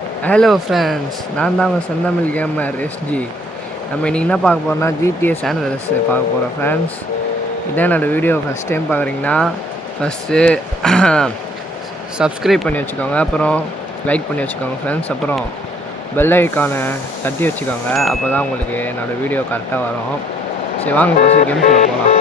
Hello friends, நான் தான் உங்கள் செந்தமிழ் கேமர் எஸ்ஜி. நம்ம இன்றைக்கி என்ன பார்க்க போகிறோம்னா ஜிடிஏ சான் அண்ட்ரீஸ் பார்க்க போகிறோம் ஃப்ரெண்ட்ஸ். இதான் என்னோடய வீடியோ ஃபஸ்ட் டைம் பார்க்குறீங்கன்னா ஃபஸ்ட்டு சப்ஸ்கிரைப் பண்ணி வச்சுக்கோங்க, அப்புறம் லைக் பண்ணி வச்சுக்கோங்க ஃப்ரெண்ட்ஸ், அப்புறம் பெல் ஐக்கானை தட்டி வச்சுக்கோங்க. அப்போ தான் உங்களுக்கு என்னோடய வீடியோ கரெக்டாக வரும். சரி வாங்க ஃபஸ்ட்டு கேம்குள்ளே போகலாம்.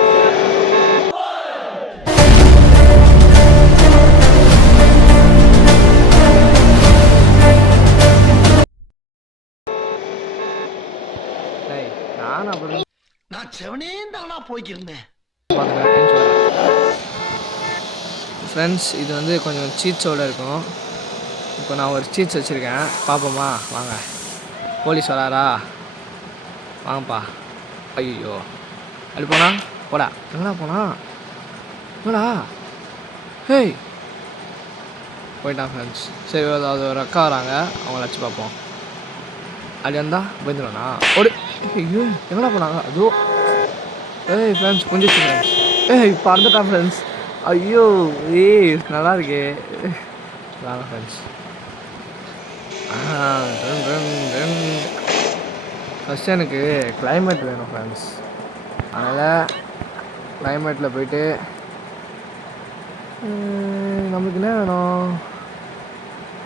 நான் செவனே தானா போய்க்கிருந்தேன் ஃப்ரெண்ட்ஸ். இது வந்து கொஞ்சம் சீட்ஸோடு இருக்கும். இப்போ நான் ஒரு சீட்ஸ் வச்சுருக்கேன், பார்ப்போமா? வாங்க. போலீஸ் வராரா? வாங்கப்பா. ஐயோ, அப்படி போனா போடா. எங்கடா போனா? போடா. ஹேய், போயிட்டான் ஃப்ரெண்ட்ஸ். சரி, அது ஒரு அக்கா வராங்க, அவங்கள வச்சு பார்ப்போம். அப்படி வந்தால் பயந்துடுவானா? ஓடு. ஐயோ, எங்கடா போனாங்க? அதோ. ஏய் ஃப்ரெண்ட்ஸ், புரிஞ்சிச்சு ஃப்ரெண்ட்ஸ். ஏய், பறந்துட்டான் ஃப்ரெண்ட்ஸ். ஐயோ, ஏய் நல்லா இருக்கே. வாங்க ஃப்ரெண்ட்ஸ். ஃபஸ்ட்டு எனக்கு கிளைமேட் வேணும் ஃப்ரெண்ட்ஸ். அதனால் கிளைமேட்டில் போயிட்டு நம்மளுக்கு என்ன வேணும்?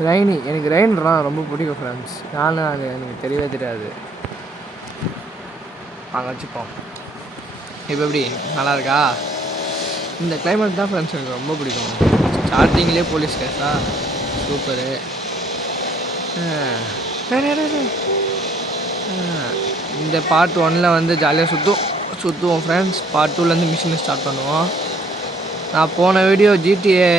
ரெய்னி. எனக்கு ரெயின்லாம் ரொம்ப பிடிக்கும் ஃப்ரெண்ட்ஸ். அது எனக்கு தெரியவே தெரியாது. வாங்க வச்சுப்போம். இப்போ எப்படி நல்லா இருக்கா? இந்த கிளைமேட் தான் ஃப்ரெண்ட்ஸ் எனக்கு ரொம்ப பிடிக்கும். ஸ்டார்டிங்லேயே போலீஸ் கேஸா சூப்பரு. இந்த பார்ட் 1 வந்து ஜாலியாக சுற்றுவோம் ஃப்ரெண்ட்ஸ். பார்ட் 2 மிஷினை ஸ்டார்ட் பண்ணுவோம். நான் போன video GTA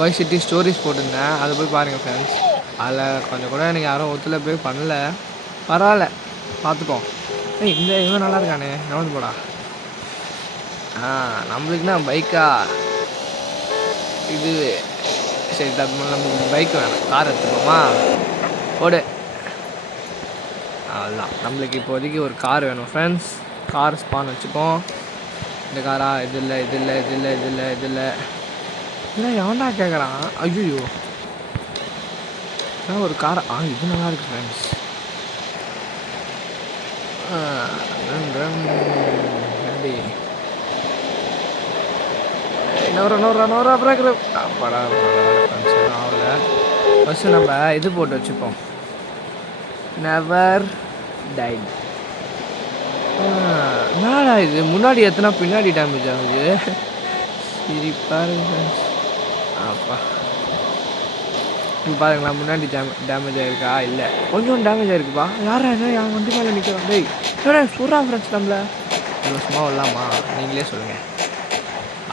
Vice City stories போட்டிருந்தேன், அதை போய் பாருங்கள் ஃப்ரெண்ட்ஸ். அதில் கொஞ்சம் கூட எனக்கு யாரும் ஒத்துழைப்பே பண்ணல. பரவாயில்ல, பார்த்துப்போம். ஏய், இந்த இவன் நல்லா இருக்கானே, நவந்து போடா. நம்மளுக்குன்னா பைக்கா இது? சரி, நம்மளுக்கு பைக் வேணும், கார் எடுத்துப்போமா? ஓடு. அவ்வளோதான், நம்மளுக்கு இப்போதைக்கு ஒரு கார் வேணும் ஃப்ரெண்ட்ஸ். கார் ஸ்பான் வச்சுப்போம். இந்த காரா? இது இல்லை, இது இல்லை, இது இல்லை, இது இல்லை, இது இல்லை. இல்லை, எவன்டா கேட்குறான்? ஐயோ, ஒரு கார். இது நல்லா இருக்கு ஃப்ரெண்ட்ஸ். ரெடி. நூறு பிரேக்கர். அப்பாடா, ஆகல. ஃபஸ்ட்டு நம்ம இது போட்டு வச்சுப்போம், நெவர் டைட். என்னடா இது, முன்னாடி எத்தனை பின்னாடி டேமேஜ் ஆகுது? சரி பாருங்க. அப்பா, பாருங்களா, முன்னாடி டேமேஜ் ஆகிருக்கா? இல்லை, கொஞ்சம் டேமேஜ் ஆகிருக்குப்பா. யாரா என் வண்டி மேலே நிற்கிறோம்? டேய் சொல்கிறா ஃப்ரெண்ட்ஸ், நம்மளை சும்மா விடலாமா? நீங்களே சொல்லுங்கள்.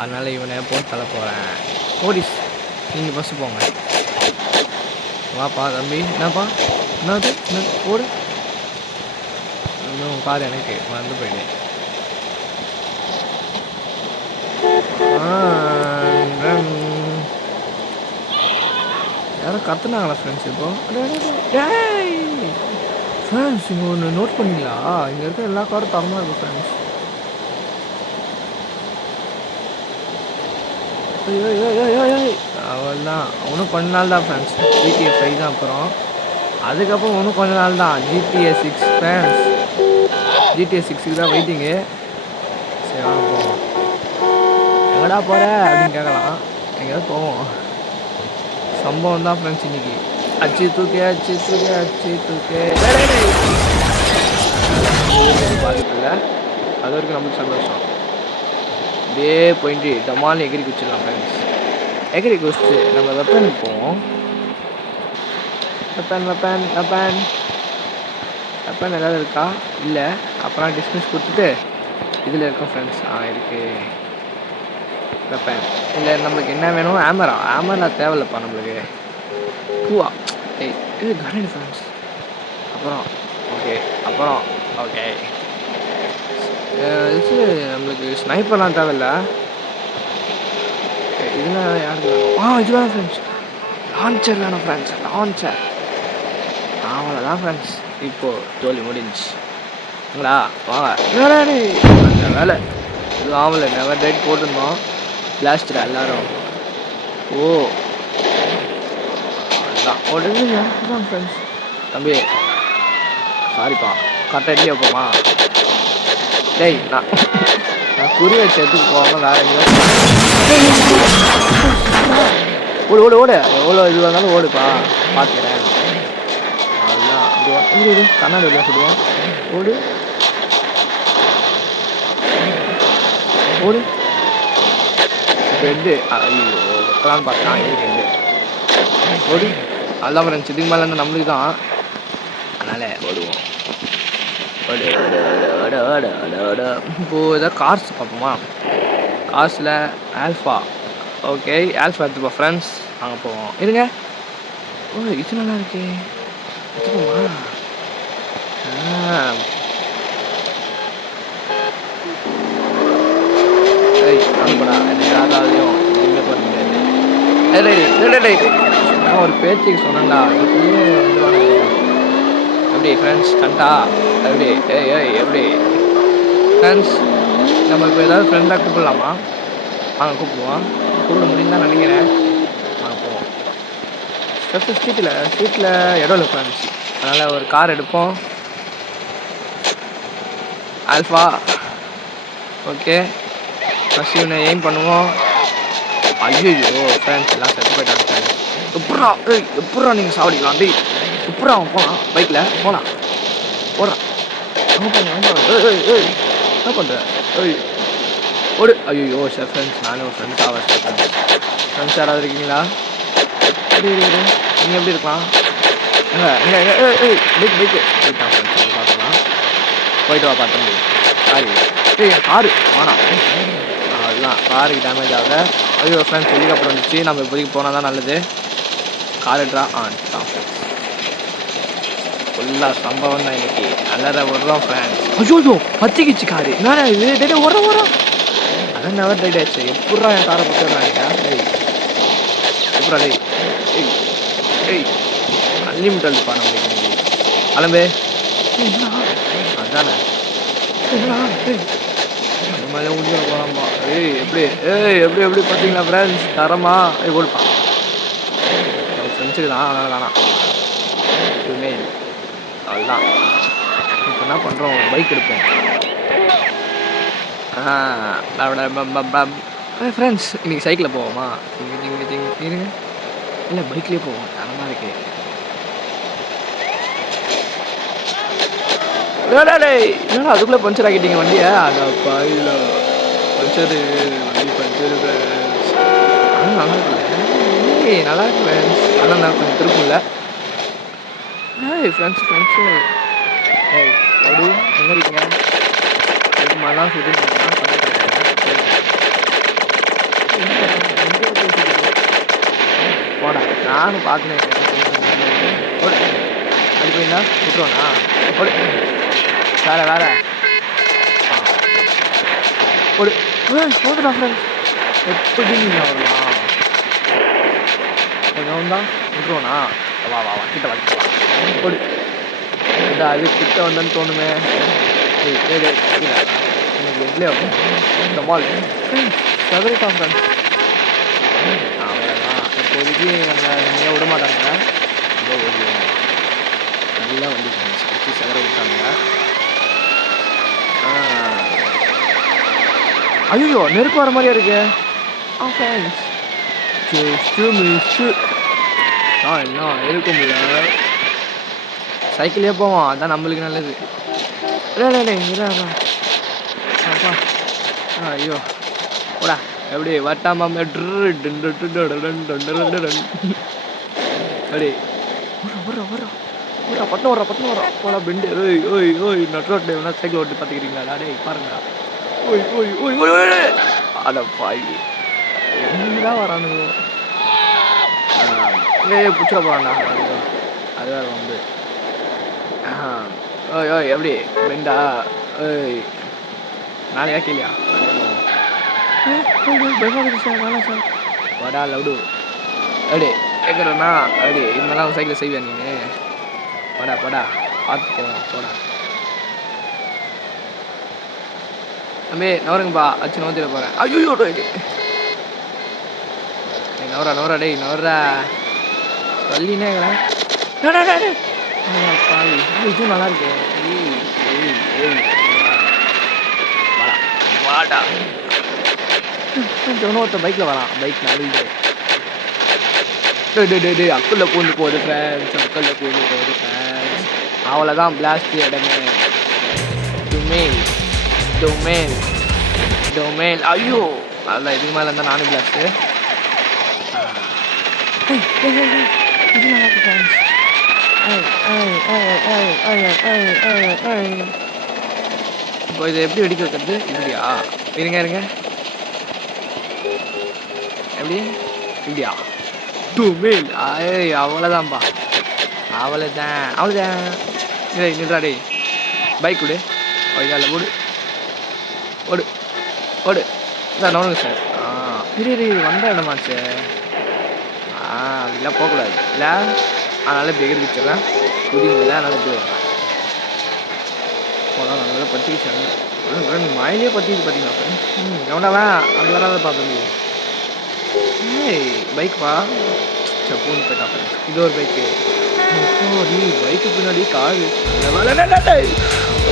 அதனால் இவனை போட்டு தள்ள போகிறேன். போலீஸ், நீங்கள் ஃபஸ்ட்டு போங்க. வாப்பா தம்பி. என்னப்பா, என்னது? ஓடு. இன்னும் கார் எனக்கு மறந்து போயிடு. யாரும் கற்றுனாங்களா ஃப்ரெண்ட்ஸ்? இப்போ ஃப்ரெண்ட்ஸ், இங்கே ஒன்று நோட் பண்ணிங்களா? இங்கே இருக்க எல்லா காரும் தரமாக இருக்கும் ஃப்ரெண்ட்ஸ். அவள்தான், இன்னும் கொஞ்ச நாள் தான் ஃப்ரெண்ட்ஸ். ஜிடிஏ 5 தான். அப்புறம் அதுக்கப்புறம் இன்னும் கொஞ்ச நாள் தான் ஜிடிஏ 6 ஃப்ரெண்ட்ஸ். ஜிடிஏ 6க்கு தான் வெயிட்டிங்கு. சரி வாங்க போவோம். எங்கடா போகிற அப்படின்னு கேட்கலாம். எங்கேயாவது போவோம். சம்பவம் தான் ஃப்ரெண்ட்ஸ் இன்னைக்கு. அச்சு தூக்கே பாதிப்பில்லை. அது வரைக்கும் நம்மளுக்கு சந்தோஷம். அப்படியே போயிட்டு டமால்னு எகிரி குச்சிடலாம் ஃப்ரெண்ட்ஸ். எகிரி குச்சிட்டு நம்ம வெப்பனுக்கு போவோம். வெப்பன் ஏதாவது இருக்கா? இல்லை. அப்புறம் டிஸ்மிஸ் கொடுத்துட்டு இதில் இருக்கோம் ஃப்ரெண்ட்ஸ். இருக்குது வெப்பன். இல்லை, நம்மளுக்கு என்ன வேணும்? ஆமரா தேவையில்லப்பா நம்மளுக்கு. பூவா? இது கரண்ட் ஃப்ரெண்ட்ஸ். ஓகே இது நம்மளுக்கு ஸ்னைப்பர்லாம் தேவையில்ல. இதெல்லாம் யாருக்கு வேணும்? இது வேணும் ஃப்ரெண்ட்ஸ். லான்ச்சர் வேணும் ஃப்ரெண்ட்ஸ். அவ்வளோதான் ஃப்ரெண்ட்ஸ். இப்போது தோல்வி முடிஞ்சுங்களா? வாங்க. வேலை இது ஆகலை. நெவர் டைட் போட்டிருந்தோம். பிளாஸ்டர் எல்லோரும். ஓ அதான் உடனே ஃப்ரெண்ட்ஸ். தம்பி சாரிப்பா, கரெக்டாக எட்லி வைப்போமா? டேய் நான் குறி வச்ச இடத்துக்கு போகாமல் வேற எங்கேயோ ஓடு ஓடு ஓடு, எவ்வளோ இதுவாக இருந்தாலும் ஓடுப்பா, பார்த்துக்கிறேன். அதுதான் அப்படி கண்ணாடி வழியாக சொல்லுவோம். ஓடு ஓடு. பெட்டு ஐயோ வைக்கலான்னு பார்த்தா இது பெட்டு. ஓடு. அதுதான் ஃப்ரெண்ட்ஸ், இதுக்கு மேலே இருந்து நம்மளுக்கு தான், அதனால் ஓடுவோம். ஓடு ஓடு ஓடு ஓடு ஓடு ஓடு. இப்போது ஏதாவது கார்ஸ் பார்ப்போமா? கார்ஸில் ஆல்ஃபா. ஓகே ஆல்ஃபா எடுத்துப்போம் ஃப்ரெண்ட்ஸ், அங்கே போவோம். இருங்க. ஓ இது நல்லா இருக்கே, எடுத்துப்போமா? ஏய் அனுப்படா, என்னை யாராலையும் எதுவுமே பண்ண முடியாது. நான் ஒரு பேச்சுக்கு சொன்னேன்டா, எப்படியே வந்துடுவானுங்க. எப்படி ஃப்ரெண்ட்ஸ் கண்டா எப்படி? ஏய் ஏய் எப்படி ஃப்ரெண்ட்ஸ், நம்ம இப்போ ஏதாவது ஃப்ரெண்டாக கூப்பிடலாமா? வாங்க கூப்பிடுவோம். கூப்பிட முடியும்னு தான் நினைக்கிறேன். வாங்க போவோம். ஃபஸ்ட்டு ஸ்ட்ரீட்டில் இடம் இல்லை ஃப்ரெண்ட்ஸ், அதனால் ஒரு கார் எடுப்போம். ஆல்ஃபா. ஓகே ஃபஸ்ட்டு இவனை எய்ம் பண்ணுவோம். ஐயோ ஃப்ரெண்ட்ஸ் எல்லாம் செத்து போயிட்டாங்க ஃப்ரெண்ட்ஸ். எப்பட்றா நீங்கள் சாவடிக்கலாம்? டேய் எப்பட்றா அவன் போகலாம் பைக்கில்? போகலாம் போடுறான். என்ன பண்ணுற? ஏய் ஓடு. ஐயோ சார் ஃப்ரெண்ட்ஸ், நானும் ஒரு ஃப்ரெண்ட்ஸ் ஆவேன் சார். ஃப்ரெண்ட்ஸ் யாராவது இருக்கீங்களா? நீங்கள் எப்படி இருக்கலாம்? பைக்கு போயிட்டான் ஃப்ரெண்ட்ஸ், பார்த்துக்கலாம். போயிட்டு வா பார்த்து முடியும். சாரி என் காரு வேணாம், அதுதான் காருக்கு டேமேஜ் ஆகலை. ஐயோ ஃப்ரெண்ட்ஸ் ஹெலிகாப்டர் வந்துச்சு, நம்ம இப்போதைக்கு போனால் தான் நல்லது. கார் எடுறா தான் ஃப்ரெண்ட்ஸ், ஃபுல்லாக சம்பவம் தான் இன்னைக்கு. நல்லா விடுறோம் ஃப்ரெண்ட்ஸ். ஐயோ பத்திக்கிச்சு காரு, நான் இது ஓரம் அதான் நெவர் டைட் ஆச்சு. எப்பட்றா என் காரை பற்றிடுறாங்க? எப்படா டேய் ஏய் அன்லிமிட்டட் பண்ண முடியும் கிளம்பு. அதுதானே அந்த மாதிரி உள்ள போகலாமா? எப்படி எப்படி பார்த்தீங்களா ஃப்ரெண்ட்ஸ்? தரமா ஓடுப்பா. நம்ம ஃப்ரெண்ட்ஸுக்கு தான், அதனால் வேணாம் எதுவுமே இல்லை. அதுதான் இப்போ என்ன பண்ணுறோம், பைக் எடுப்போம். ஃப்ரெண்ட்ஸ் இன்றைக்கி சைக்கிளில் போவோமா? இருங்க, இல்லை பைக்லேயே போவோம், தரமாக இருக்கு. என்னடா அதுக்குள்ளே பஞ்சர் ஆக்கிட்டீங்க வண்டியை? அதப்பா இல்லை பஞ்சரு, வண்டி பஞ்சரு. நல்லா இருக்குல்ல? நல்லா இருக்கு ஃப்ரெண்ட்ஸ். ஆனால் நான் கொஞ்சம் திருப்பல. ஃப்ரெண்ட்ஸு அப்படி எங்கே இருக்கீங்க? மழை சுற்றி போடா, நானும் பார்த்துனேன். அது போயிருந்தா விட்டுருவோண்ணா. வேற ஒரு போதுடா ஃப்ரெண்ட்ஸ். எப்படி நீங்கள் வரலாம்? கொஞ்சம் தான் விட்டுருவோண்ணா. வா கிட்ட வச்சுக்கலாம். போடு இல்லை, அது கிட்ட வந்தேன்னு தோணுமே. எனக்கு எட்லே இந்த மால் சதுரட்டான் ஃப்ரெண்ட்ஸ். அவ்வளோதான், இப்போதைக்கு நீங்கள் விட மாட்டாங்க. இதோ ஓடுவோம். நல்லா வண்டி ஃப்ரெண்ட்ஸ் வச்சு சதுர விட்டாங்க. ஐயோ நெருப்பு வர மாதிரியா இருக்கு. ஃப்ரெண்ட்ஸ் என்ன இருக்க முடியல. சைக்கிளே போவோம், அதான் நம்மளுக்கு நல்லது. அப்பா ஐயோ போடா. எப்படி வட்டாம அப்படி பட்டம் வர்றா போடா பெண்டு. நட்ரோட்டில் வேணா சைக்கிள் ஓட்டி பார்த்துக்கிறீங்களா? டேய் பாருங்கடா. அட பாய் எங்கதான் வரானுங்க. பிடிச்சிட போகிறான்டா, அது வேறு வந்து. எப்படி பெண்டா? நாளையா கேளியா? வேணாம் சார் வடா லவுடு. அப்படி கேட்குறேண்ணா, அப்படி இருந்தாலும் சைக்கிள் செய்வியா நீ? படா பார்த்து போவோம். போடா தம்பி நவருங்கப்பா, அச்சு நோத்திட போகிறேன். ஐயோ நவரா டேய் நவரா. தள்ளினே இருக்கிறேன். பாவி இதுவும் நல்லா இருக்கு. வாடா ஒருத்த பைக்கில் வரான். பைக்கில் அடிக்கிட்டு அக்குள்ள பூந்து போகுது ஃப்ரெண்ட்ஸ். அக்குள்ள பூந்து போகுது ஃப்ரெண்ட்ஸ். அவ்வளோதான் பிளாஸ்ட் இடமே. டொமேல் ஐயோ அதில் இதுக்கு மேலே இருந்தால் நானும் பிளாஸ்ட்டு. இது நல்லா இருக்கு ஃப்ரெண்ட்ஸ். இப்போ இதை எப்படி வெடிக்க வைக்கிறது? இப்படியா? இருங்க எப்படி இப்படியா? டொமேல் அவ்வளோதான்ப்பா. அவ்வளோதான். நின்றா டே பைக் விடு. வைகால ஓடு சார். நோனுங்க சார். இது வந்த இடமாச்சு. அப்படிலாம் போகக்கூடாது இல்லை. அதனால இப்படி எகிரி வச்சுருவேன். புதியதில்லை அதனால இப்படி வரேன். போனால் நல்லா பற்றிக்கிச்சு. மழையிலே பற்றிக்கிது பார்த்தீங்களா ஃப்ரெண்ட்ஸ். எவனாவன் அப்படி வராத பார்த்து. பைக்ப்பா பூந்து போயிட்டா ஃப்ரெண்ட்ஸ். இது ஒரு பைக்கு. பைக்கு பின்னாடி காரு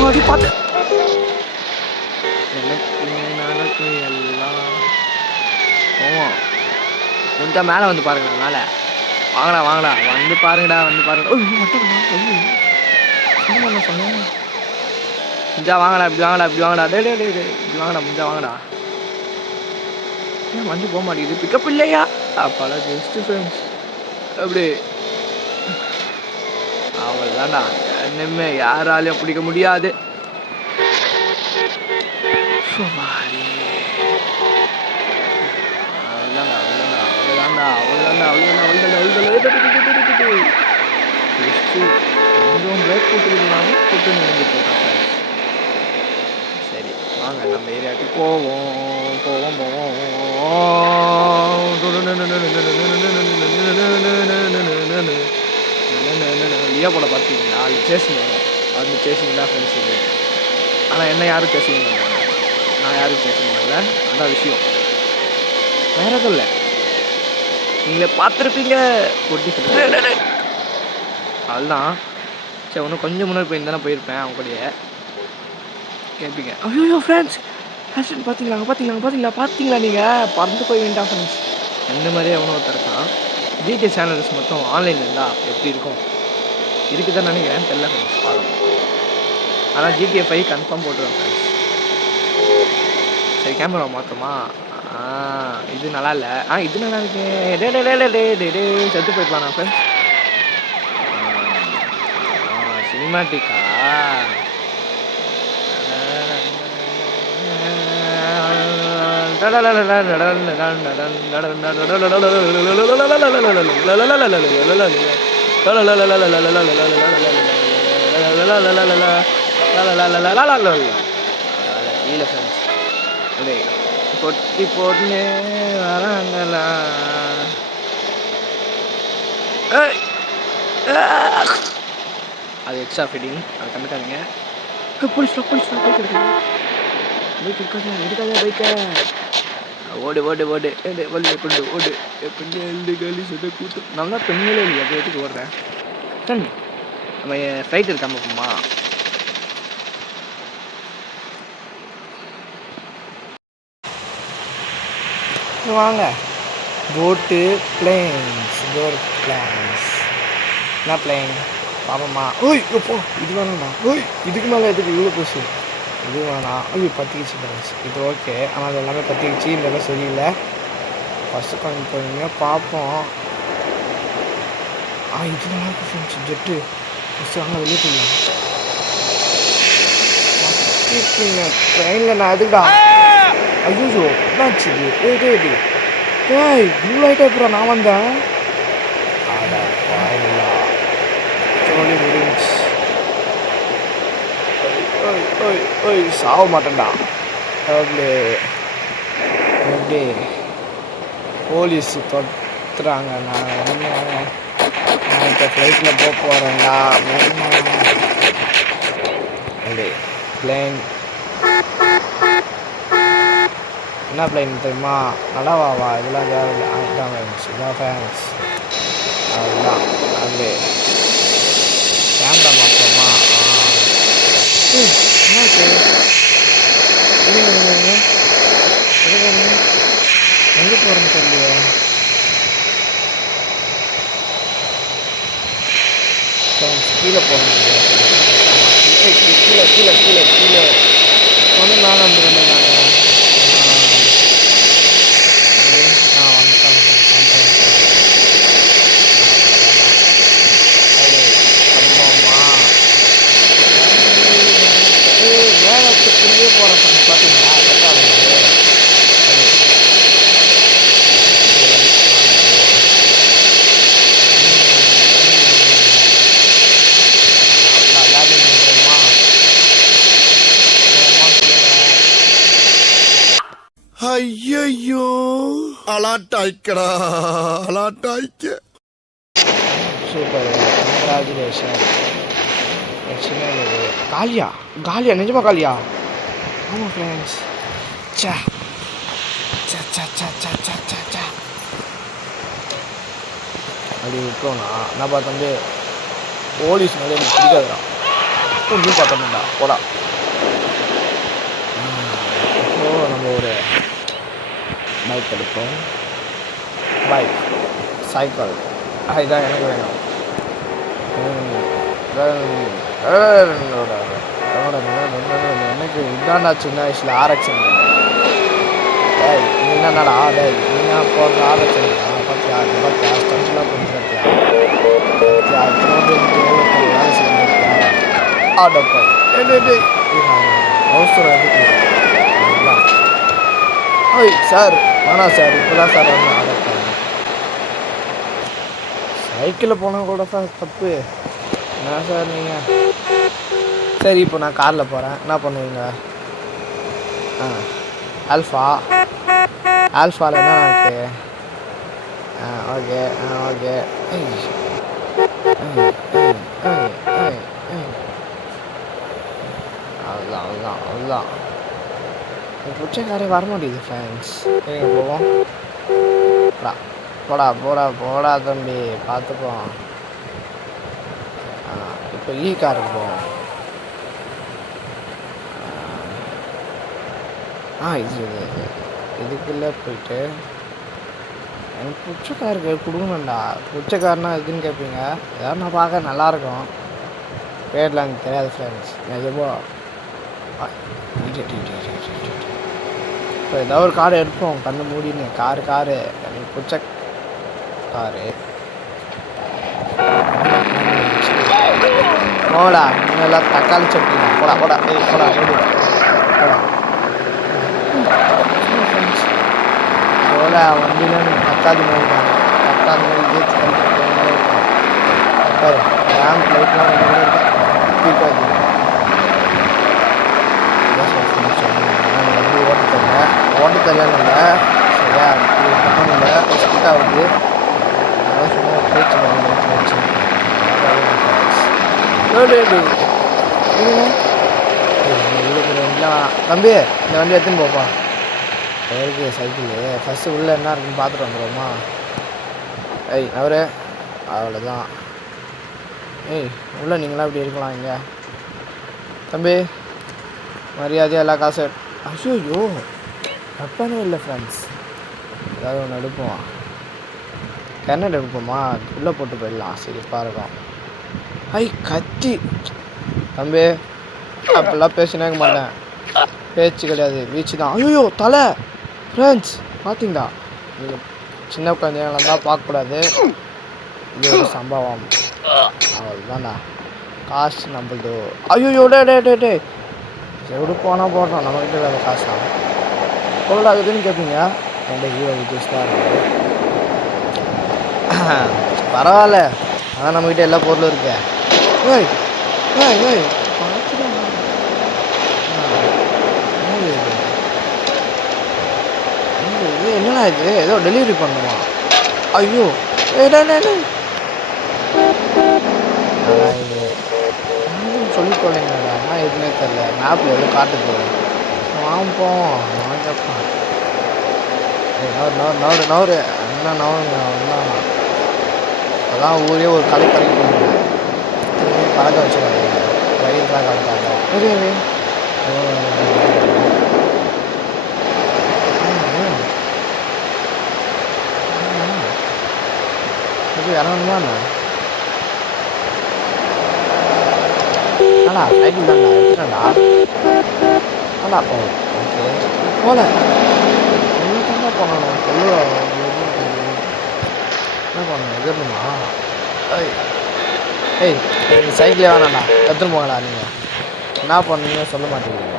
அப்படி பார்த்து எனக்கு எல்லாம் போவோம். கொஞ்சம் மேலே வந்து பாருங்கண்ணா. மேலே வாங்கடா வந்து பாருங்கடா. மட்டும் சொன்னேன். முடிஞ்சா வாங்கடா. இப்படி வாங்கடா. டே இப்படி வாங்கடா. ஏன் வண்டி போக மாட்டேங்குது? பிக்கப் இல்லையா? அப்போல ஜஸ்ட் ஃப்ரெண்ட்ஸ். அப்படி அவ்வளோதான்டா. என்னமே யாராலையும் பிடிக்க முடியாது. சரி வாங்க நம்ம ஏரியாவுக்கு போவோம். லியோ போட பார்த்தீங்களா? அது சேசிங் வரும். அது சேசிங் தான் ஃப்ரெண்ட்ஸ் இது. ஆனால் என்ன யாரும் சேசிங் பண்ணுவாங்க. நான் யாரும் சேசிங் பண்ணல. அதான் விஷயம். வேற எதுவும் இல்லை. நீங்களே பார்த்துருப்பீங்க. அதுதான் சரி. இன்னும் கொஞ்சம் முன்னாடி போயிருந்தானே போயிருப்பேன் அவங்க கூடயே. கேட்பீங்க ஐயோ ஃப்ரெண்ட்ஸ் ஆக்சிடென்ட் பார்த்தீங்களா நீங்கள்? பறந்து போய் வேண்டாம் ஃப்ரெண்ட்ஸ். இந்த மாதிரியே எவனோ ஒருத்தர் இருக்கான். ஜிடி சேனல்ஸ் மட்டும் ஆன்லைனில் இருந்தால் எப்படி இருக்கும்? இருக்குதான் நினைக்கிறேன். தெரியல ஃப்ரெண்ட்ஸ் பார்க்கணும். ஆனால் GTA 5 கன்ஃபார்ம் போட்டுருவேன் ஃப்ரெண்ட்ஸ். சரி கேமரா மாற்றமா? இது நல்லா இல்லை. இது நல்லா இருக்கு. டே செத்து போயிடலாம் நான் ஃப்ரெண்ட்ஸ். சினிமாட்டிக்கா? இல்லை ஃப்ரெண்ட்ஸ். பொட்டி போட்டுன்னு வராங்களா? அது எக்ஸ்ட்ரா ஃபிட்டிங். அதை கண்டுக்காதீங்க. போலீஸ் பைக் எடுக்காத பைக்கை. ஓடு வழியை கொண்டு ஓடு. பெண்கள் சொல்ல கூட்டு நல்லா பெண்களே இல்லையா? அப்போ எதுக்கு ஓடுறேன்? நம்ம ஃப்ளைட் இருக்காம போமா? வாங்க போட்டு பிளேன்ஸ். என்ன பிளேன் பாப்போம்மா? எப்போ இது வேணாம்ண்ணா. இதுக்கு மேலே எதுக்கு இவ்வளோ பேசு? இது வேணாம். பற்றிக்கிச்சு ஃப்ரெண்ட்ஸ். இது ஓகே. ஆனால் அது எல்லாமே பற்றிக்கிச்சு. இந்த எல்லாம் சரியில்லை. ஃபஸ்ட்டு கொஞ்சம் பொறுமையாக பார்ப்போம். இது நல்லா இருக்குது ஃப்ரெண்ட்ஸ். ஜெட்டு ஃபஸ்ட்டு வாங்க வெளியே போயிடலாம். பற்றிக்குங்க ட்ரெயினில். நான் எதுக்குடா? ஐயோ என்னாச்சு இது? இவ்வளோ ஆகிட்டே அப்புறம் நான் வந்தேன். சொல்லி முடிஞ்சு. சாக மாட்டேன்டா. எப்படி போலீஸ் தொத்துறாங்க. நான் இப்போ ஃப்ளைட்டில் போக போகிறேன்டா. அப்படி பிளேன். என்ன பிளேன் தெரியுமா? நல்லாவா? இதெல்லாம் தேவையில்லை. இதான் ஃபேன்ஸ். அதுதான் அது கேமரா மாற்றோமா. என்னாச்சு? எங்கே போகிறேன்னு தெரியலையே. கீழே போகணும். கீழே கீழே கீழே கீழே ஒன்று மேலே வந்துருந்தேன் நான். வேகத்துக்குள்ளேயே போகிற ஃப்ரெண்ட்ஸ் பார்த்தீங்களா? ஐயோ அலாட்டாய்க்கடா அலாட்டாய்க்க. Super, congratulation. பிரச்சனை இல்லை. காலியா காலியா நிஜமா காலியா? ஆமாம் ஃப்ரெண்ட்ஸ். சா சா சா சா சா சா சா சா அப்படி விட்டோன்னா நான் பார்த்து போலீஸ் மேலே எனக்கு பிடிக்காதுடா. கொஞ்சம் பார்த்தோம்டா போடா. இப்போது நம்ம ஒரு பைக் எடுப்போம். பைக் சைக்கிள் அதுதான் எனக்கு வேணும். எனக்கு இதாண்டா சின்ன வயசில் ஆரக்ஷன். டேய் நீ என்னடா டேய் நீ என்ன போடுற ஆரக்ஷன் பார்த்தியா பார்த்தியா ஸ்டண்ட்லாம் பண்ணி பார்த்தியா பார்த்தியா திரும்ப எவ்வளோ பெரிய வேலை செஞ்சுருக்கியா ஆடப்பா. அவசரம் எதுக்கு? ஓய் சார் வேணாம் சார் இப்போ தான் சார் வந்து ஆடப்பா. சைக்கிளில் போனால் கூட சார் தப்பு என்ன சார் நீங்கள்? சரி இப்போ நான் காரில் போகிறேன், என்ன பண்ணுவீங்க? ஆல்ஃபாவில் என்ன இருக்குது? Okay okay. அவ்வளோதான் அவ்வளோதான் அவ்வளோதான். பிடிச்ச காரே வர மாட்டேங்குது ஃப்ரெண்ட்ஸ். எங்கே போவோம்? போடா போடா போடா தம்பி பார்த்துப்போம். இப்போ காருக்கு போவோம். இதுக்குள்ளே போயிட்டு எனக்கு பிடிச்ச காருக்கு கொடுக்கணும்டா. பிடிச்ச காருனா எதுன்னு கேட்பீங்க. ஏதாவது நான் பார்க்க நல்லாயிருக்கும். பேர்லாம் எனக்கு தெரியாது ஃப்ரெண்ட்ஸ். நிஜமா இப்போ ஏதாவது ஒரு கார் எடுப்போம் கண்ணு மூடின்னு. காரு எனக்கு பிடிச்ச காரு. போடா இன்னெல்லாம் தக்காளி சட்னி போடா போடா போடா போடா போடா வண்டியில் எனக்கு தக்காளி மாதிரி தான். தக்காளி மாதிரி ஜேச்சு கழிச்சு இருக்கும். ரேம் லைட்லாம் இருக்கும். வண்டி ஓட்ட தெரியலன்னு இல்லை சரியா? பக்கம் இல்லை ஸ்கிட் ஆகுது. அதான் சும்மா பேச்சு வச்சு தம்பி இந்த வண்டி எடுத்துன்னு போப்பா. இருக்கு சைக்கிளு. ஃபஸ்ட்டு உள்ளே என்ன இருக்குன்னு பார்த்துட்டு வந்துடுவோமா? அவரு அவ்வளோதான். உள்ளே நீங்களாம் இப்படி இருக்கலாம். இங்கே தம்பி மரியாதையாக எல்லா காசு. ஐயோ தப்பானே இல்லை ஃப்ரெண்ட்ஸ். ஏதாவது ஒன்று எடுப்போம். கன்னட் எடுப்போமா? உள்ளே போட்டு போயிடலாம். சிரிப்பாக இருக்கும். கத்தி தம்பி அப்பெல்லாம் பேசினாக்க மாட்டேன். பேச்சு கிடையாது வீச்சு தான். ஐயோ தலை ஃப்ரெண்ட்ஸ் பார்த்தீங்களா? இது சின்ன குழந்தைங்களாம் தான் பார்க்கக்கூடாது. இது ஒரு சம்பவம். அவ்வளோதான்டா. காசு நம்மளது. ஐயோ டே எப்படி போனால் போட்டோம். நம்மக்கிட்ட வேறு காசா பொருளாகுதுன்னு கேட்பீங்க. எந்த ஹீரோ விஜய்ஸ் தான் இருக்குது. பரவாயில்ல அதான் நம்மக்கிட்ட எல்லா பொருளும் இருக்கு. என்னடா இது ஏதோ டெலிவரி பண்ணுமா? ஐயோ சொல்லி கொள்ளைங்கடா. ஆனால் எதுவுமே தெரில. மேப்பில் எதுவும் காட்டுது. வாங்கிப்போம் வாங்கப்பான். நவரு என்ன நவருங்க ஒன்றும் அதான் ஊரே ஒரு கலைக்கு திரும்பி பழக்க வச்சுருவாங்க வயிறுலாம் கலக்காங்க எப்படி இறங்கணுமா அண்ணா சைக்கிள் தான்டா எடுத்துட்டேன்டா அண்ணா ஓகே போல என்ன பண்ணணும் என்ன பண்ணணும் எதிரணுமா ஏய் நீங்கள் சைக்கிளே வேணாண்ணா கற்றுன்னு போங்கடா நீங்கள் என்ன பண்ணீங்க சொல்ல மாட்டேங்கிறீங்க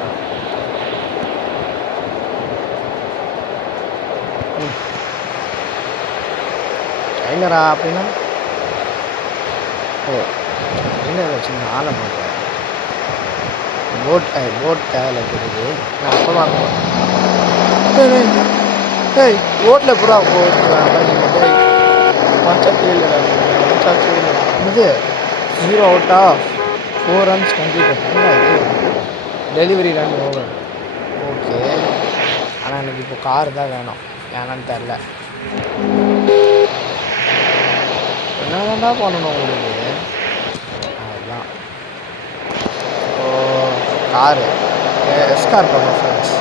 ட்ரைனரா அப்படின்னா ஓ ட்ரைனர் வச்சு நான் ஆளை பண்ணுறேன் போட் தேவையில்ல இருக்குது நான் அப்போ வாங்க ஏய் ஓட்டில் பூரா போட்டுருவேன் நீங்கள் மச்சாச்சு இல்லைடா மச்சாச்சு இல்லைடா என்னது 0 out of 4 runs கம்ப்ளீட்டட் என்ன இது டெலிவரி ரன் ஓவர் ஓகே ஆனால் எனக்கு இப்போ கார் தான் வேணும் ஏன்னான்னு தெரில என்னதான்டா பண்ணணும் உங்களுக்கு அதுதான் ஓ காரு எஸ்கார் பண்ணோம் ஃப்ரெண்ட்ஸ்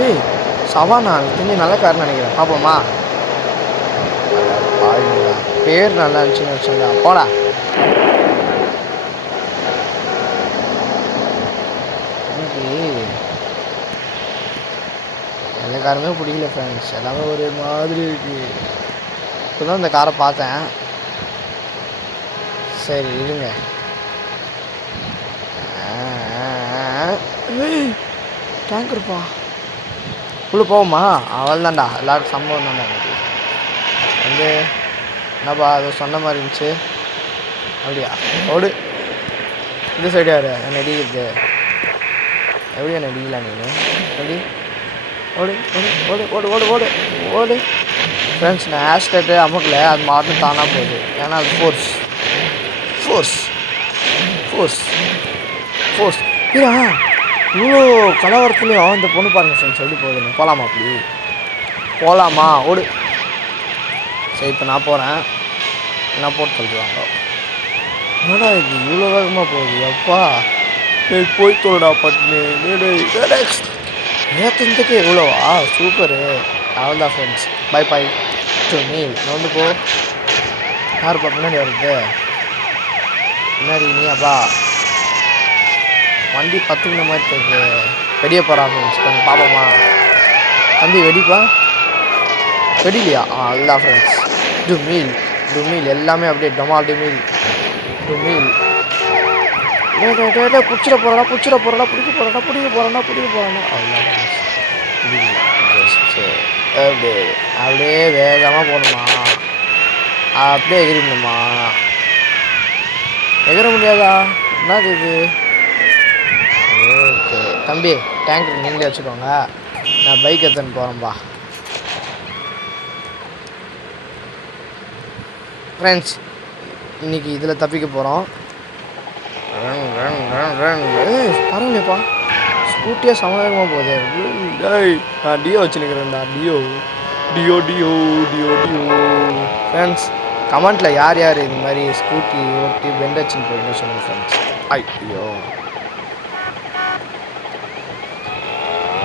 ஏய் சவானா கொஞ்சம் நல்ல கார்னு நினைக்கிறேன் பார்ப்போமா பேர் நல்லா இருந்துச்சுன்னு வச்சுருந்தா போடா எனக்கு எந்த காருமே பிடிக்கல ஃப்ரெண்ட்ஸ் எல்லாமே ஒரு மாதிரி இருக்கு இப்போ தான் இந்த காரை பார்த்தேன் சரி இருங்க டேங்கர்ப்பா உள்ளே போவோமா அவள் தான்டா எல்லாருக்கும் சம்பவம் தான்டா எனக்கு வந்து என்னப்பா அது சொன்ன மாதிரி இருந்துச்சு அப்படியா ஓடு இந்த சைடு யார் என்னை அடிக்கிறது எப்படி என்னை அடிக்கலாம் நீ எப்படி ஓடு ஓடு ஓடு ஓடு ஓடு ஓடு ஃப்ரெண்ட்ஸ் நான் ஹேஷ்டேட்டு அமுக்கல அது மாட்டும் தானாக போகுது ஏன்னா அது ஃபோர்ஸ் ஃபோர்ஸ் ஃபோர்ஸ் ஃபோர்ஸ் இல்லா இவ்வளோ கலவரத்துலேயும் இந்த பொண்ணு பாருங்கள் ஃப்ரெண்ட்ஸ் எப்படி போகுதுன்னு போகலாமா அப்படி போகலாமா ஓடு சரி இப்போ நான் போகிறேன் என்ன போட்டு சொல்லுவாங்க என்னடா இது இவ்வளோ வேகமாக போகுது எப்பா போய் தோடா பட்டுனு ஏற்றுக்கு இவ்வளோவா சூப்பரு அவ்வளோதான் ஃப்ரெண்ட்ஸ் பை பை டு மீல் நான் வந்து போ யாருப்பா பின்னாடி வருது பின்னாடி நீ அப்பா வண்டி பத்துக்கிற மாதிரி இருக்கு வெடிய போகிறான் ஃப்ரெண்ட்ஸ் கொஞ்சம் பார்ப்போமா தம்பி வெடிப்பா வெடிலையா அதுதான் ஃப்ரெண்ட்ஸ் டுமீல் எல்லாமே அப்படியே டொமால் டுமீல் பிடிச்சிட போகிறடா பிடிக்க போகிறேன்னா அவ்வளோதான் அப்படியே வேகமாக போகணுமா அப்படியே எகிரிடணுமா எகிற முடியாதா என்னது இது ஓகே தம்பி டேங்க் நீங்களே வச்சுக்கோங்க நான் பைக் எடுத்துன்னு போகிறேன்பா ஃப்ரெண்ட்ஸ் இன்றைக்கி இதில் தப்பிக்க போகிறோம் பரவாயில்லையப்பா ஸ்கூட்டியாக சமாதானமாக போகுது நான் டியோ வச்சுருக்கிறேன்டா டியோ ஃப்ரெண்ட்ஸ் கமெண்ட்டில் யார் இது மாதிரி ஸ்கூட்டி ஓட்டி பெண்ட் வச்சுன்னு போயிட்டு சொல்லுங்கள் ஃப்ரெண்ட்ஸ் ஐயோ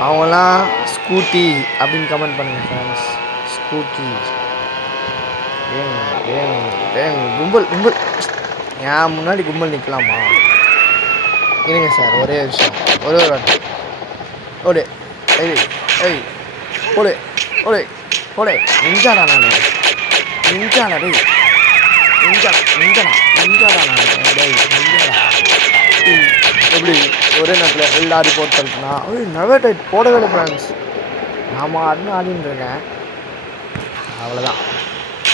அவங்களாம் ஸ்கூட்டி அப்படின்னு கமெண்ட் பண்ணுங்கள் ஃப்ரெண்ட்ஸ் ஸ்கூட்டி கும்பல் ஏன் முன்னாடி கும்பல் நிற்கலாமா இருங்க சார் ஒரே விஷயம் ஒரு வாட்டி ஓடு ஓடு நெஞ்சாடா நான் நெஞ்சாடா எப்படி ஒரே நேரத்தில் எல்லாரும் போட்டுனா நவே டைட் போடவே இல்லை ஃப்ரெண்ட்ஸ் நாம் ஆடின்னு இருக்கேன் அவ்வளோதான்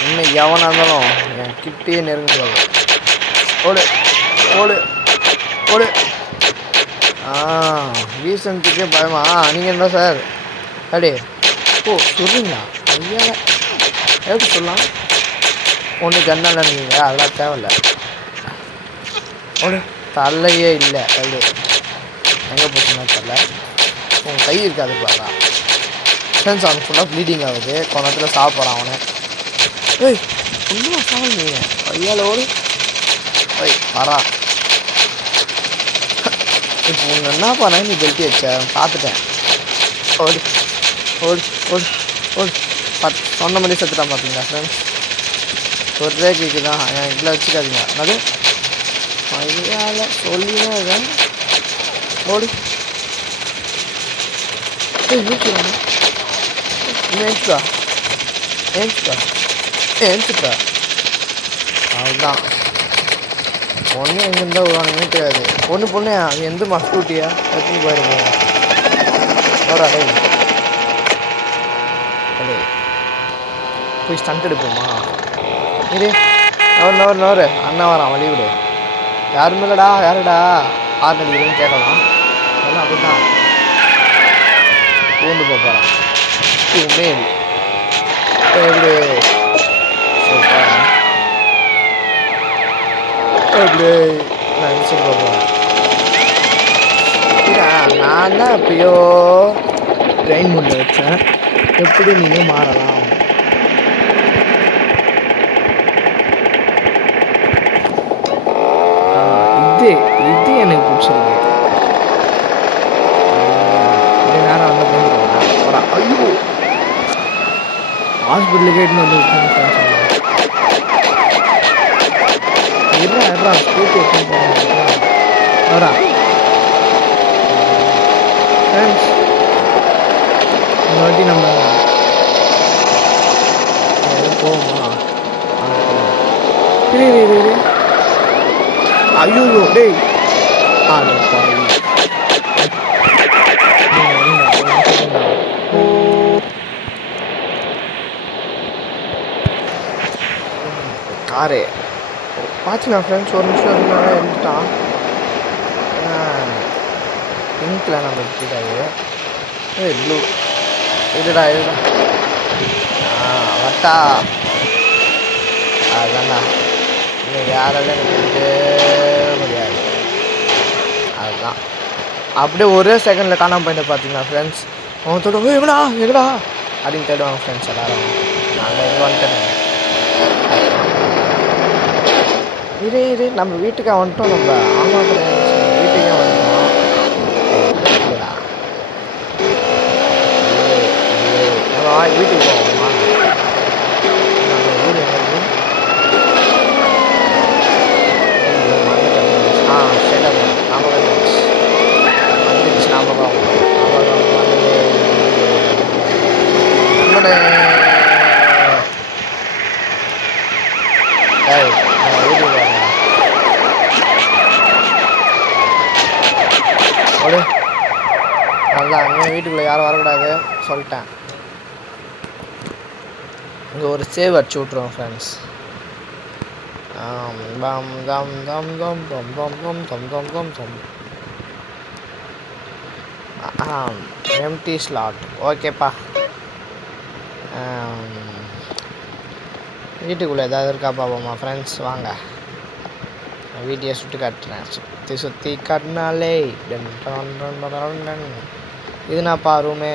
இன்னும் எவனாக இருந்தாலும் என் கிட்டேயே நெருங்குவாங்க ஓடு ரீசன்ட்டுக்கே பயமா நீங்கள் என்ன சார் அடே ஓ சொல்கிறீங்களா ஐயா எப்படி சொல்லலாம் ஒன்று ஜன்னல் நீங்கள் அதெல்லாம் தேவையில்ல ஓடு தலையே இல்லை அது எங்கே போச்சுன்னா தெரில உங்கள் கை இருக்காது பாரா ஃப்ரெண்ட்ஸ் அவனுக்கு ஃபுல்லாக ப்ளீடிங் ஆகுது கொஞ்ச நேரத்தில் சாப்பிட்றான் அவனை ஏய் ஒன்றும் சாவல் நீ ஐயால ஓடு ஐய் வரா இப்போ உங்க என்ன பண்ண நீ பெல்ட்டி வச்ச பார்த்துட்டேன் ஓடு ஓடு ஓடு ஓடு சொன்ன மாதிரி செத்துட்டான் பார்த்தீங்களா ஃப்ரெண்ட்ஸ் ஒரே கேக்கு தான் என் இதில் வச்சுக்காதீங்க அது ஐயால சொல்லினே இருக்கேன் ஓடு ஏஞ்சுக்கா ஏஞ்சுக்கா ஏஞ்சுக்கா அதுதான் ஒன்று எங்கேருந்தா வருவானுமே தெரியாது பொண்ணு அது எந்த ஸ்கூட்டியா எடுத்துன்னு போயிருக்கோம் ஒரு அடே அடே போய் ஸ்டண்ட் எடுப்போமா இரு நவர் அண்ணா வரான் வழி விடு யாருமே இல்லைடா யாருடா ஆறு அடிக்கிறேன்னு கேட்கலாம் அதெல்லாம் அப்படி தான் பூந்து போகிறான் மேல் எப்படி எப்படி நான் நினச்சிட்டு போகிறேன் நான் தான் எப்பயோ ட்ரெயின் மூடில் வச்சேன் எப்படி நீங்கள் மாறலாம் இது எனக்கு பிடிச்சிருக்கு நேரம் வந்து போகிறேன் ஐயோ ஹாஸ்பிட்டலுக்கு கேட்டுன்னு வந்து ஸ்கூட்டி எடுத்துன்னு போகிறேன் வரா ஃப்ரெண்ட்ஸ் இந்த வாட்டி நம்ம போவோமா ஐயோ டேய் காரு பார்த்துண்ணா ஃப்ரெண்ட்ஸ் ஒரு நிமிஷம் இருந்தாலும் எழுந்துட்டான் பிங்க்கில் நம்ம எடுத்துக்காது ப்ளூ இதுடா வட்டா அதுதான்டா இன்னைக்கு யாராலும் எனக்கு முடியாது அதுதான் அப்படியே ஒரே செகண்டில் காணாமல் போயிட்டு பார்த்தீங்களா ஃப்ரெண்ட்ஸ் அவன் தொட எங்கடா அப்படின்னு தேடுவாங்க ஃப்ரெண்ட்ஸ் எல்லாரும் நாங்கள் எங்கே வந்துட்டேன் இரு நம்ம வீட்டுக்கு வந்துட்டோம் நம்ம ஆமாம் வீட்டுக்கே வந்துட்டோம் நம்ம வீட்டுக்கு போவோமா நம்ம வீடு எங்கே சரி ஞாபகம் வந்துச்சு ஞாபகம் அதுதான் இனிமேல் வீட்டுக்குள்ளே யாரும் வரக்கூடாது சொல்லிட்டேன் இங்கே ஒரு சேவ் அடிச்சு விட்ருவோம் ஃப்ரெண்ட்ஸ் தம் தம் தம் தம் தம் தம் தம் தம் தம் தம் தம் எம்டி ஸ்லாட் ஓகேப்பா வீட்டுக்குள்ளே ஏதாவது இருக்கா பாப்போம்மா ஃப்ரெண்ட்ஸ் வாங்க வீடியோ சுட்டு காட்டுறேன் சுற்றி காட்டினாலே இதுனாப்பா ரூமே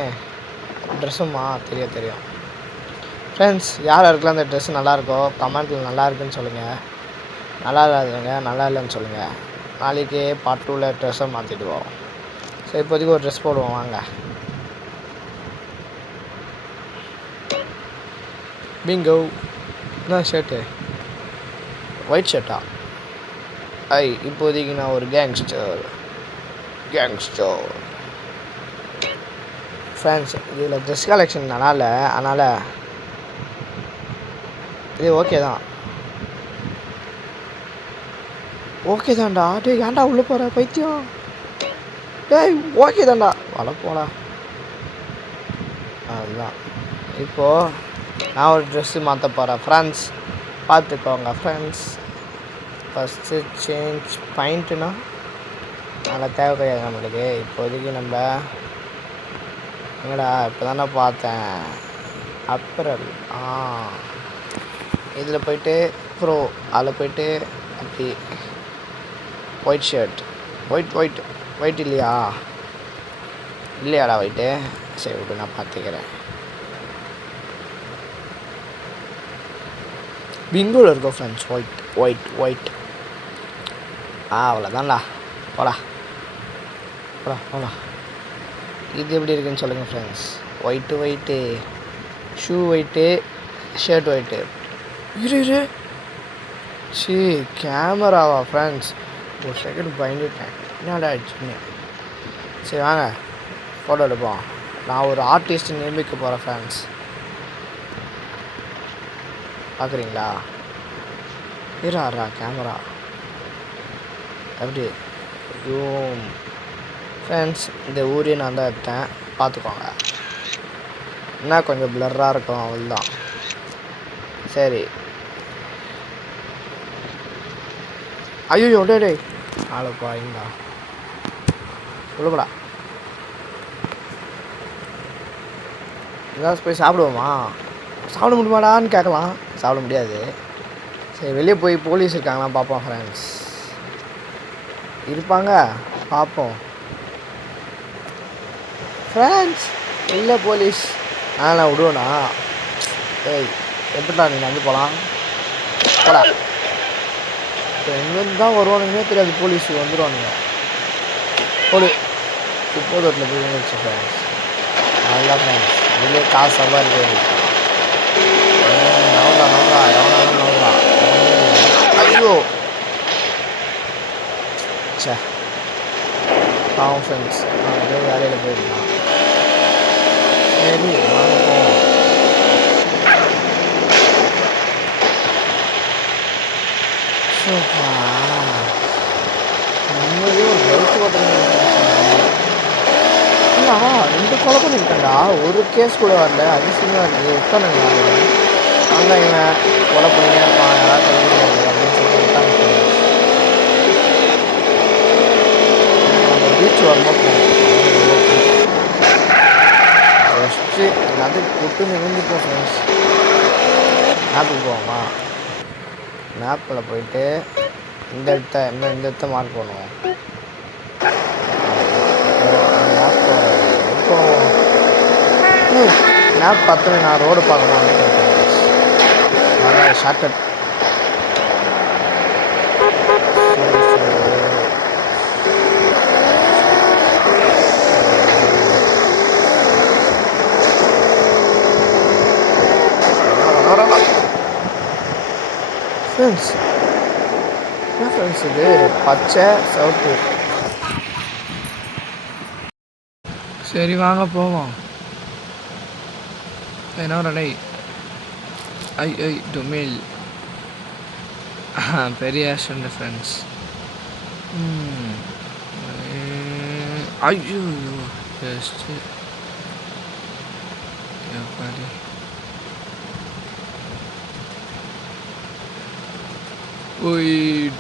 ட்ரெஸ்ஸுமா தெரியும் ஃப்ரெண்ட்ஸ் யார் யாருக்கெல்லாம் அந்த ட்ரெஸ்ஸு நல்லாயிருக்கோ கமெண்ட்டில் நல்லா இருக்குன்னு சொல்லுங்கள் நல்லா இல்லாதவங்க நல்லா இல்லைன்னு சொல்லுங்கள் நாளைக்கு பார்ட் 2ல் ட்ரெஸ்ஸை மாற்றிடுவோம் சரி இப்போதைக்கு ஒரு ட்ரெஸ் போடுவோம் வாங்க பிங்கோ என்ன ஷர்ட்டு ஒயிட் ஷர்ட்டா இப்போதைக்கு நான் ஒரு கேங்ஸ்டர் ஃப்ரெண்ட்ஸ் இதில் ட்ரெஸ் கலெக்ஷன் நல்லா இல்லை அதனால் இது ஓகே தான்டா டேய் ஏன்டா உள்ளே போகிற பைத்தியம் டேய் ஓகே தான்டா போடா அதுதான் இப்போது நான் ஒரு ட்ரெஸ்ஸு மாற்ற போகிறேன் ஃப்ரெண்ட்ஸ் பார்த்துக்கோங்க ஃப்ரெண்ட்ஸ் ஃபஸ்ட்டு சேஞ்ச் பாயிண்ட்டுனா நல்லா தேவை கிடையாது நம்மளுக்கு இப்போதைக்கு நம்ம எங்கடா இப்போ தானே பார்த்தேன் அப்புறம் இதில் போய்ட்டு ப்ரோ அதில் போய்ட்டு அப்படி ஒயிட் ஷர்ட் ஒயிட் இல்லையாடா ஒயிட்டு சரி விட்டு நான் பார்த்துக்கிறேன் பிங்கோவில் இருக்கோம் ஃப்ரெண்ட்ஸ். White white white. அவ்வளோதான்டா. போடா போடா போடா. இது எப்படி இருக்குன்னு சொல்லுங்கள் friends. White shoe white, shirt white. இரு கேமராவா ஃப்ரெண்ட்ஸ்? ஒரு செகண்ட் பயந்துட்டேன், என்னடா ஆயிடுச்சுன்னு. சரி வாங்க ஃபோட்டோ எடுப்போம். நான் ஒரு ஆர்டிஸ்ட் நிரூபிக்க போகிறேன் ஃப்ரெண்ட்ஸ். பார்க்குறீங்களா? இருறா கேமரா எப்படி ரூம் ஃப்ரெண்ட்ஸ். இந்த ஊரே நான் தான் எடுத்தேன், பார்த்துக்கோங்க. என்ன கொஞ்சம் பிளர்ராக இருக்கும், அவ்வளோதான். சரி. ஐயோ டே ஆளுப்பா இங்கா சொல்லுப்படா. எங்கேயாவது போய் சாப்பிடுவோமா? சாப்பிட முடியுமாடான்னு கேட்கலாம். சாப்பிட முடியாது. சரி வெளியே போய் போலீஸ் இருக்காங்களா பார்ப்போம் ஃப்ரெண்ட்ஸ். இருப்பாங்க, பார்ப்போம் ஃப்ரெண்ட்ஸ். இல்லை போலீஸ் நான் விடுவேண்ணா. ஏய் எப்படிடா நீ நடந்து போகலாம்? போடா. இப்போ எங்கேருந்து தான் வருவானுங்கன்னே தெரியாது. போலீஸ் வந்துடுவானுங்க. ஒரு குப்போதோட்டில் போய் வந்துச்சு ஃப்ரெண்ட்ஸ். நல்லா ஃப்ரெண்ட்ஸ் இதுலேயே காசு சம்பாதிக்க. நவரா ஐயோ சே பாவம் ஃப்ரெண்ட்ஸ். நான் ஏதோ வேலையில் போயிருந்தான். சரி வாங்க போவோம். உண்மையிலே ஒரு பைக் ஓட்டுறேன். 2 கொலை பண்ணியிருக்கேன்டா, ஒரு கேஸ் கூட வரல. அதிசயமாக இருக்குது. விட்டானுங்க அங்கே இவன் கொலை பண்ணினே இருப்பான், யாராவது கொலை பண்ணியாது அப்படின்னு சொல்லிட்டு விட்டாங்க. அந்த பீச் வரும்போது ஃபஸ்ட்டு எல்லாத்தையும் விட்டு நிகழ்ந்துப்போம் ஃப்ரெண்ட்ஸ். மேப்புக்கு போவோமா? மேப்பில் போயிட்டு இந்த இடத்த மார்க் பண்ணுவோம். மேப் பார்த்து நான் ரோடு பார்க்கணும். Shortcut friends. என்ன ஃப்ரெண்ட்ஸ் இது? பச்சை சிவப்பு. சரி வாங்க போவோம். என்ன ரெடை ஐ டொமேல் பெரிய ஆக்ஷன் ஃப்ரெண்ட்ஸ். ஐயோ ஜஸ்ட்டு எப்படி ஓய்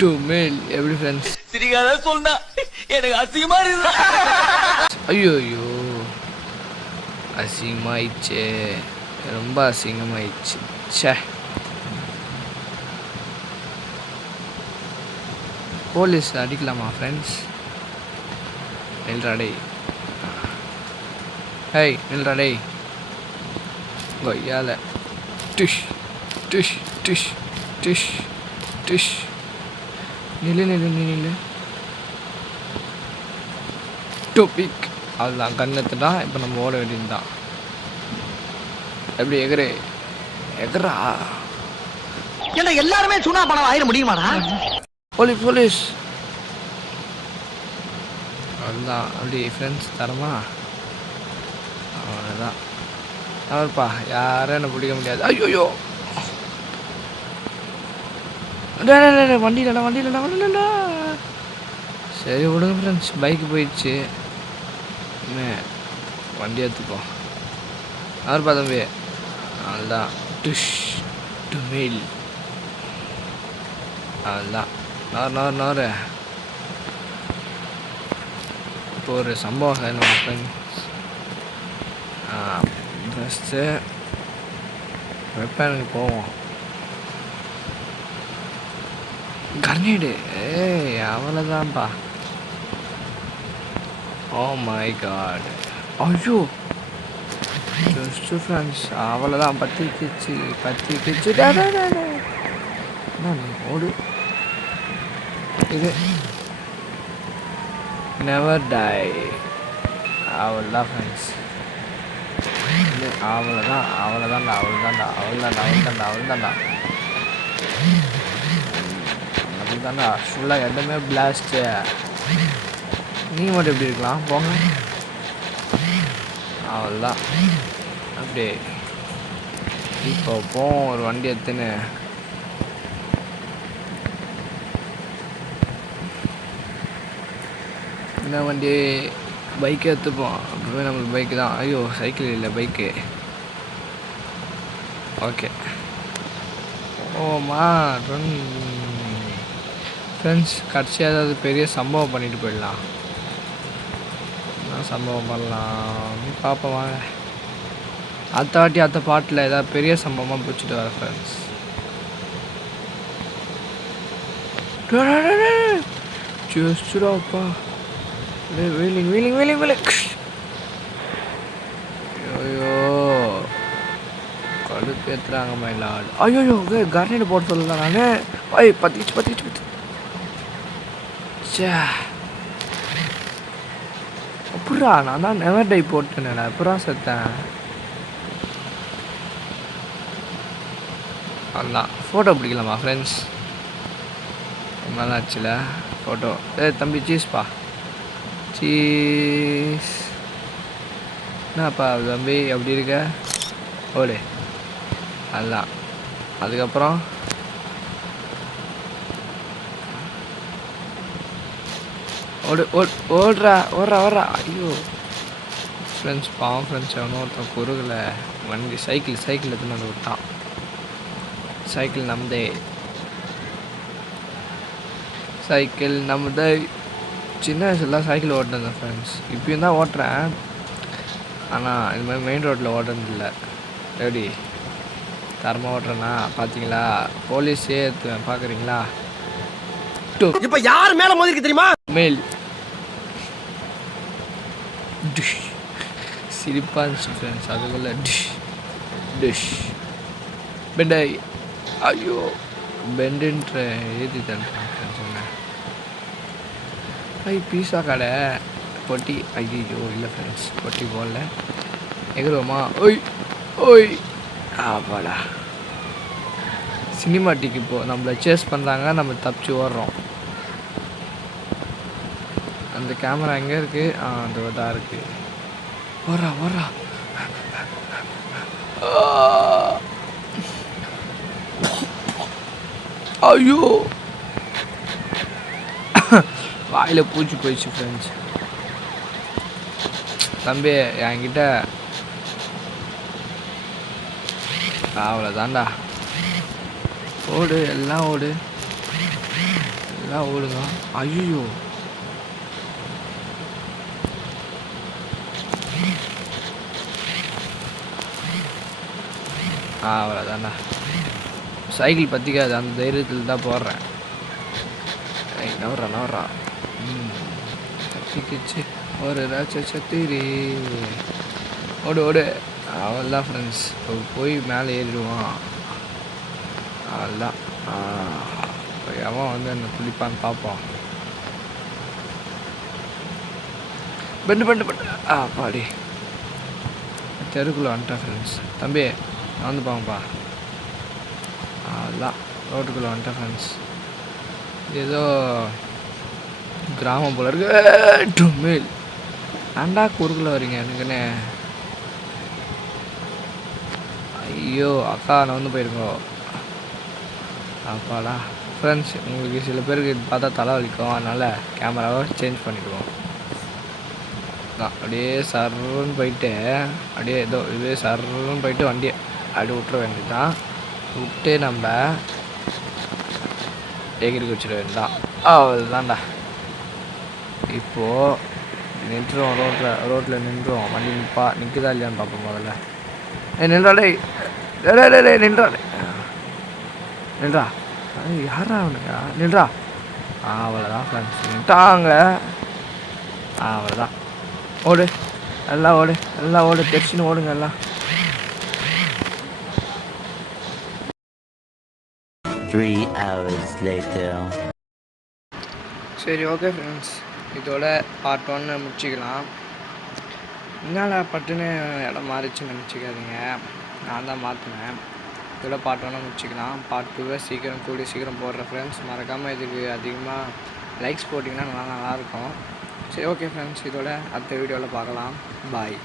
டொமேல் எப்படி ஃப்ரெண்ட்ஸ்? சிரிக்காத சொன்னா எனக்கு அசிங்கமா இருக்கு. ஐயோ அசிங்கமாயிடுச்சு, ரொம்ப அசிங்கமாயிடுச்சு. சே போலீஸ் அடிக்கலாமா ஃப்ரெண்ட்ஸ்? நில்றாடே. ஹேய் நில்றாடே. கொய்யால dish dish dish dish dish. நில்லு டோபிக். அதுதான் கண்ணத்துட்டா. இப்போ நம்ம ஓட வேண்டியதுதான். எப்படி எகரா ஏன்னா எல்லாருமே சுனா பணம் ஆயிட முடியுமாடா? போலீஸ் அதுதான். அப்படி ஃப்ரெண்ட்ஸ் தரமா? அவ்வளோதான். அவர்ப்பா யாரும் என்னை பிடிக்க முடியாது. ஐயோ வண்டியிலடா. சரி விடுங்க ஃப்ரெண்ட்ஸ், பைக்கு போயிடுச்சு. வண்டி எடுத்துப்போம். அவர்ப்பா தம்பி. அதுதான் டிஷ் டுமெயில். அதுதான் நோரு. இப்போ ஒரு சம்பவம் நம்ம ஃப்ரெண்ட்ஸ். ஃபஸ்ட்டு வெப்பனுக்கு போவோம். கர்னேடு அவ்வளோதான்ப்பா. Oh my god. ஐயோ ஜஸ்ட்டு ஃப்ரெண்ட்ஸ் அவ்வளோதான் பற்றிக்கிச்சு என்ன நீ ஓடு இது நெவர் டை அவ்வளோதான் ஃப்ரெண்ட்ஸ் இது அவ்வளோதான்டா அதுதான்டா ஃபுல்லாக எல்லாமே பிளாஸ்ட்டு நீ மட்டும் எப்படி இருக்கலாம் போங்க அவ்வளோதான் அப்படியே இப்போ போவோம் ஒரு வண்டி எடுத்துன்னு என்ன வண்டி பைக்கை எடுத்துப்போம் அப்பவே நம்மளுக்கு பைக்கு தான் ஐயோ சைக்கிள் இல்லை பைக்கு ஓகே ஓமா ஃப்ரெண்ட்ஸ் கடைசியாக ஏதாவது பெரிய சம்பவம் பண்ணிட்டு போயிடலாம் என்ன சம்பவம் பண்ணலாம் பார்ப்போம் வாங்க அடுத்த பாட்டில் ஏதாவது பெரிய சம்பவமாக பிடிச்சிட்டு வர ஃப்ரெண்ட்ஸ் ஜஸ்டாப்பா வீலிங் ஐயோ கடுப்பு ஏற்றுறாங்க மயிலாடு ஐயோ கரண்ட் போட சொல்லல நான் பத்திச்சு சே அப்புறா நான் தான் நெவர் டை போட்டேன்டா அப்புறம் செத்தேன் அதான் ஃபோட்டோ பிடிக்கலாமா ஃப்ரெண்ட்ஸ் நல்லா ஆச்சுல ஃபோட்டோ தம்பி சீஸ்ப்பா சீஸ் என்னப்பா தம்பி எப்படி இருக்க ஓடு அதுதான் அதுக்கப்புறம் ஓடுறா ஐயோ ஃப்ரெண்ட்ஸ் பாவம் ஃப்ரெண்ட்ஸ் எவனோ ஒருத்தன் குறுகலை வண்டி சைக்கிள் எடுத்துன்னு வந்து விட்டான் சைக்கிள் நம்மதே சின்ன வயசுலாம் சைக்கிள் ஓட்டினேன் ஃப்ரெண்ட்ஸ் இப்பயும் தான் ஓட்டுறேன் ஆனால் இது மாதிரி மெயின் ரோட்டில் ஓட்டுறதில்லை எப்படி தரமாக ஓட்டுறேன்னா பார்த்தீங்களா போலீஸே எடுத்துவேன் பார்க்குறீங்களா இப்ப யார் மேல மோதிருக்கு தெரியுமா மேல் சிரிப்பா இருந்துச்சு ஃப்ரெண்ட்ஸ் அதுக்குள்ள டிஷ் பெண்டை ஐயோ பெண்டுன்ற ஏற்றி தரேன் சொன்னேன் பீஸா கடை பொட்டி ஐயோ இல்லை ஃப்ரெண்ட்ஸ் பொட்டி போடல எகிறோமா ஓய் ஆப்பாடா சினிமாட்டிக் இப்போது நம்மளை சேஸ் பண்ணுறாங்க நம்ம தப்பிச்சு ஓடுறோம் அந்த கேமரா எங்கே இருக்குது அந்த தான் இருக்குது ஓடுறா ஐயோ வாயில் பூச்சி போயிடுச்சு ஃப்ரெண்ட்ஸ் தம்பி என்கிட்ட அவ்வளோதான்டா ஓடு எல்லாம் ஓடுங்க ஐயோ அவ்வளோதான்டா சைக்கிள் பற்றிக்காது அந்த தைரியத்தில் தான் போடுறேன் நவர்றா தப்பிக்கிச்சு ஒரு சத்திரி ஓடு அவள்தான் ஃப்ரெண்ட்ஸ் போய் மேலே ஏறிடுவான் அவள்தான் அவன் வந்து என்ன துளிப்பான்னு பார்ப்போம் பெண்டு பாடி தெருக்குள்ளே வந்துட்டேன் ஃப்ரெண்ட்ஸ் தம்பி வந்து பாங்கப்பா அதுதான் ரோட்டுக்குள்ளே வந்துட்டேன் ஃப்ரெண்ட்ஸ் ஏதோ கிராமம் போல இருக்கு மேல் ஏண்டா குறுக்குள்ள வரீங்க எனக்குன்னு ஐயோ அக்கா நான் வந்து போயிருக்கோ அப்பாடா ஃப்ரெண்ட்ஸ் உங்களுக்கு சில பேருக்கு இது பார்த்தா தலை வலிக்கும் அதனால் கேமராவை சேஞ்ச் பண்ணிக்குவோம் அப்படியே சர்ன்னு போயிட்டு அப்படியே ஏதோ இதுவே சர்ன்னு போயிட்டு வண்டியை அப்படியே விட்டுற வேண்டியதுதான் விட்டு நம்ம எகிரி வச்சிட வேண்டியதான் அவ்வளோதான்டா இப்போது நின்றுவோம் ரோட்டில் நின்றுவோம் வண்டி நிற்குதா இல்லையான்னு பார்ப்போம் முதல்ல நின்றாடே நின்றா யாரா அவனுங்க நின்றா அவ்வளோதான் ஃப்ரெண்ட்ஸ் நின்ட்டாங்க அவ்வளோதான் ஓடு எல்லாம் ஓடு தெரிச்சுன்னு ஓடுங்க எல்லாம் 3 hours later. சரி ஓகே ஃப்ரெண்ட்ஸ், இதோட பார்ட் 1 முடிச்சிக்கலாம். என்னால் பட்டுன்னு இடம் மாறிச்சுன்னு நினச்சிக்காதீங்க, நான் தான் மாற்றினேன். இதோட பார்ட் 1 முடிச்சிக்கலாம். பார்ட் 2 சீக்கிரம் கூடி சீக்கிரம் போடுறேன் ஃப்ரெண்ட்ஸ். மறக்காமல் இதுக்கு அதிகமாக லைக்ஸ் போட்டிங்கன்னா நல்லாயிருக்கும். சரி ஓகே ஃப்ரெண்ட்ஸ், இதோட அடுத்த வீடியோவில் பார்க்கலாம். பாய்.